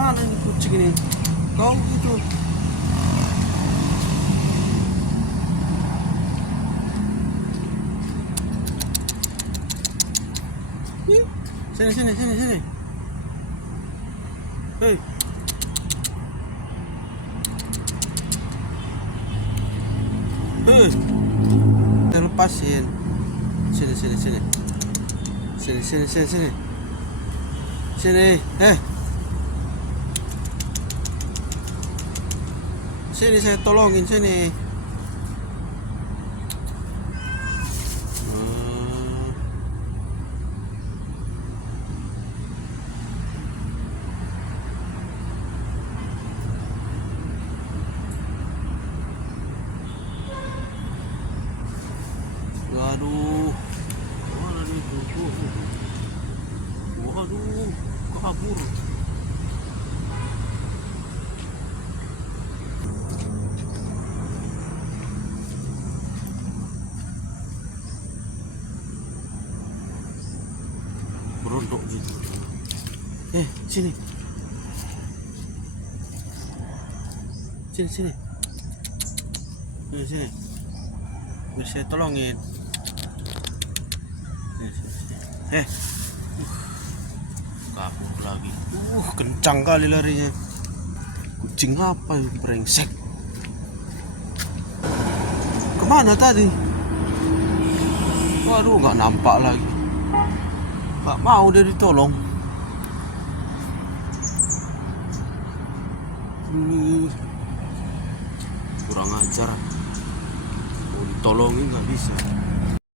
Kemana ini kucing ini? Kau itu. Sini. Hei. Kita lepasin. Sini. Sini. Sini saya tolongin sini. Waduh, mana nih tuh? Waduh, kabur. Berondok gitu. Sini. Sini. Sini. Biar saya tolongin. Kabur lagi. Kencang kali larinya. Kucing apa yang brengsek? Kemana tadi? Waduh, nggak nampak lagi. Nggak mau dia ditolong. Kurang ajar. Mau ditolongin nggak bisa.